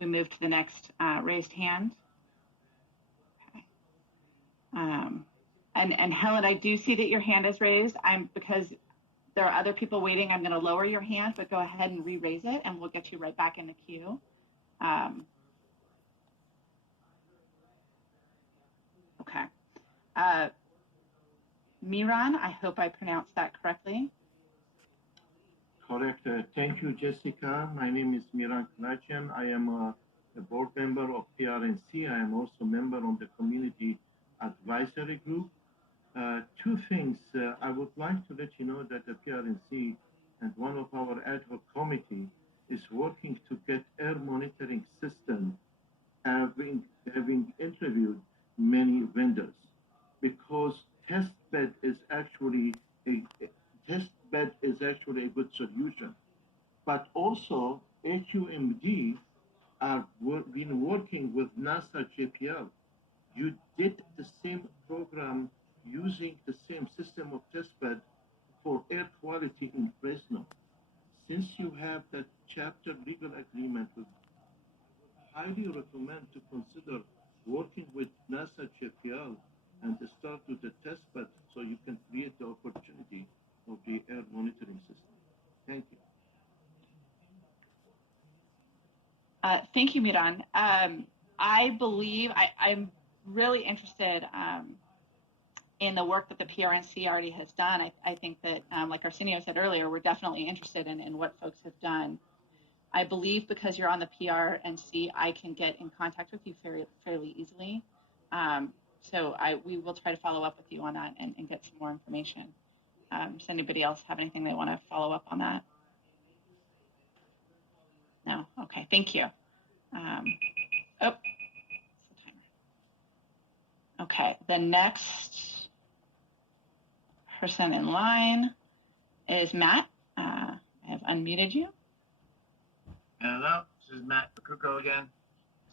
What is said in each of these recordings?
we move to the next raised hand. Okay. And Helen, I do see that your hand is raised. Because there are other people waiting, I'm going to lower your hand, but go ahead and re-raise it, and we'll get you right back in the queue. Okay. Miran, I hope I pronounced that correctly. Correct. Thank you, Jessica. My name is Miran Kalachian. I am a board member of PRNC. I am also a member of the Community Advisory Group. Two things. I would like to let you know that the PRNC and one of our ad hoc committee is working to get air monitoring system, having interviewed many vendors, because test bed is actually a good solution. But also AQMD have been working with NASA JPL. You did the same program using the same system of test bed for air quality in Fresno. Since you have that chapter legal agreement with, I would highly recommend to consider working with NASA JPL and to start with the test bed so you can create the opportunity of the air monitoring system. Thank you. Thank you, Miran. I believe I'm really interested in the work that the PRNC already has done. I think that, like Arsenio said earlier, we're definitely interested in what folks have done. I believe because you're on the PRNC, I can get in contact with you fairly easily. So we will try to follow up with you on that and get some more information. Does anybody else have anything they want to follow up on that? No? Okay, thank you. Okay, the next person in line is Matt. I have unmuted you. Hello, this is Matt Bakuko again.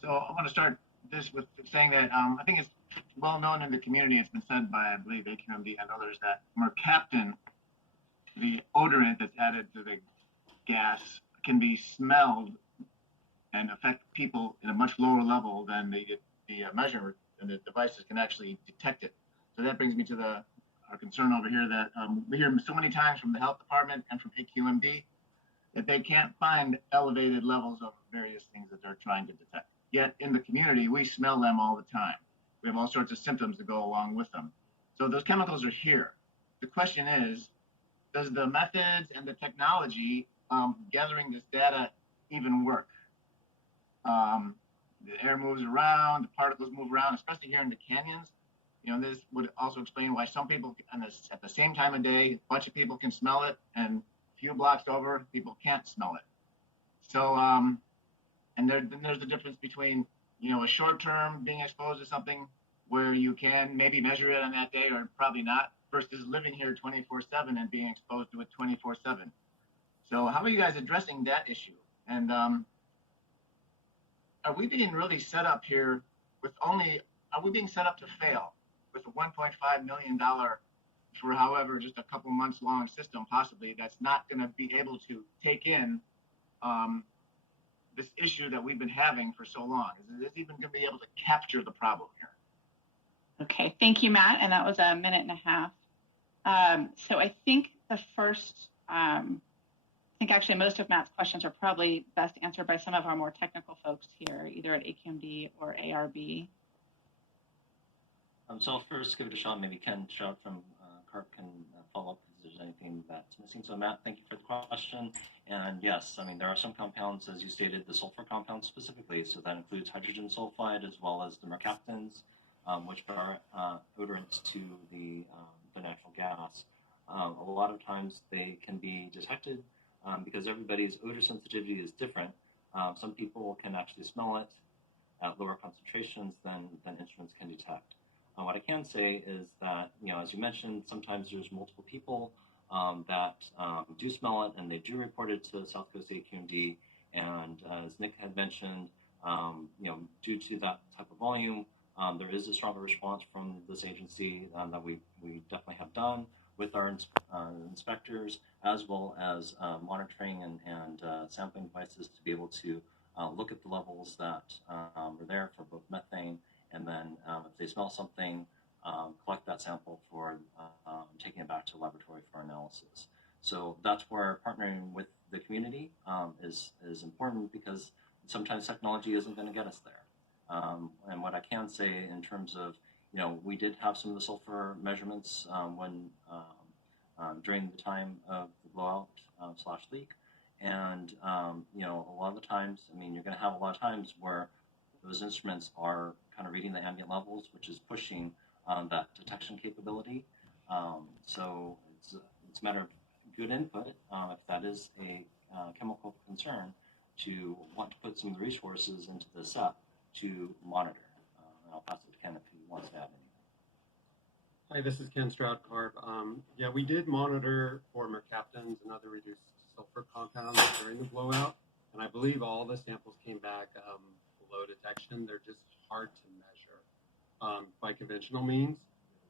So I want to start this with saying that I think it's well known in the community, it's been said by, I believe, AQMD and others, that mercaptan, the odorant that's added to the gas, can be smelled and affect people in a much lower level than the measure and the devices can actually detect it. So that brings me to our concern over here that we hear so many times from the health department and from AQMD that they can't find elevated levels of various things that they're trying to detect. Yet in the community, we smell them all the time. We have all sorts of symptoms that go along with them. So those chemicals are here. The question is, does the methods and the technology gathering this data even work? The air moves around, the particles move around, especially here in the canyons. You know, this would also explain why some people at the same time of day, a bunch of people can smell it, and a few blocks over, people can't smell it. So, and then there's the difference between, you know, a short term being exposed to something where you can maybe measure it on that day or probably not, versus living here 24/7 and being exposed to it 24/7. So how are you guys addressing that issue? And are we being really set up here with are we being set up to fail with a $1.5 million for however just a couple months long system possibly that's not going to be able to take in this issue that we've been having for so long? Is this even going to be able to capture the problem here? Okay, thank you, Matt. And that was a minute and a half. So I think the first, I think actually most of Matt's questions are probably best answered by some of our more technical folks here, either at AQMD or ARB. So I'll first give it a shot. Maybe Ken Stroud from CARB can follow up if there's anything that's missing. So Matt, thank you for the question. And yes, I mean, there are some compounds, as you stated, the sulfur compounds specifically. So that includes hydrogen sulfide as well as the mercaptans, which are odorants to the natural gas. A lot of times they can be detected because everybody's odor sensitivity is different. Some people can actually smell it at lower concentrations than instruments can detect. What I can say is that, you know, as you mentioned, sometimes there's multiple people that do smell it, and they do report it to South Coast AQMD. And as Nick had mentioned, you know, due to that type of volume, there is a stronger response from this agency that we definitely have done with our inspectors, as well as monitoring and sampling devices to be able to look at the levels that are there for both methane, and then if they smell something, collect that sample for taking it back to the laboratory for analysis. So that's where partnering with the community is important, because sometimes technology isn't going to get us there. And what I can say in terms of, we did have some of the sulfur measurements during the time of the blowout / leak. And, a lot of the times, you're going to have a lot of times where those instruments are kind of reading the ambient levels, which is pushing that detection capability. So it's a matter of good input, if that is a chemical concern, to want to put some of the resources into the SEP to monitor. I'll pass it to Ken if he wants to add anything. Hi, this is Ken Stroud-Karp. Yeah, we did monitor for mercaptans and other reduced sulfur compounds during the blowout, and I believe all the samples came back below detection. They're just hard to measure by conventional means.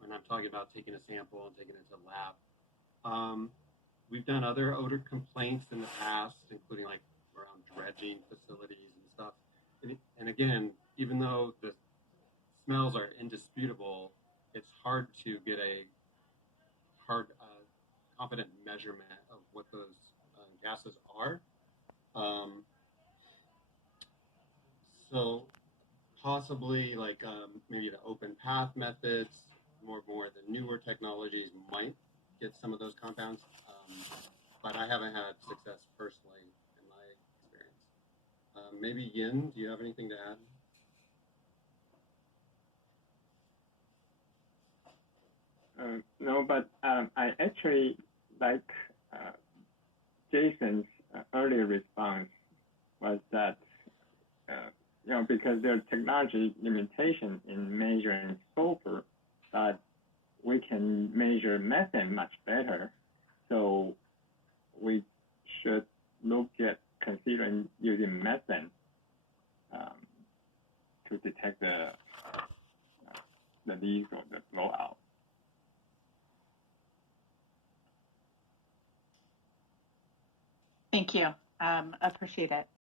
When I'm talking about taking a sample and taking it to the lab. We've done other odor complaints in the past, including like around dredging facilities and stuff. And again, even though the smells are indisputable, it's hard to get a hard, confident measurement of what those gases are. So possibly like maybe the open path methods, more the newer technologies might get some of those compounds, but I haven't had success personally in my experience. Maybe Yin, do you have anything to add? No, but I actually like Jason's earlier response was that, because there are technology limitations in measuring sulfur, but we can measure methane much better. So we should look at considering using methane to detect the leak or the blowout. Thank you. Appreciate it.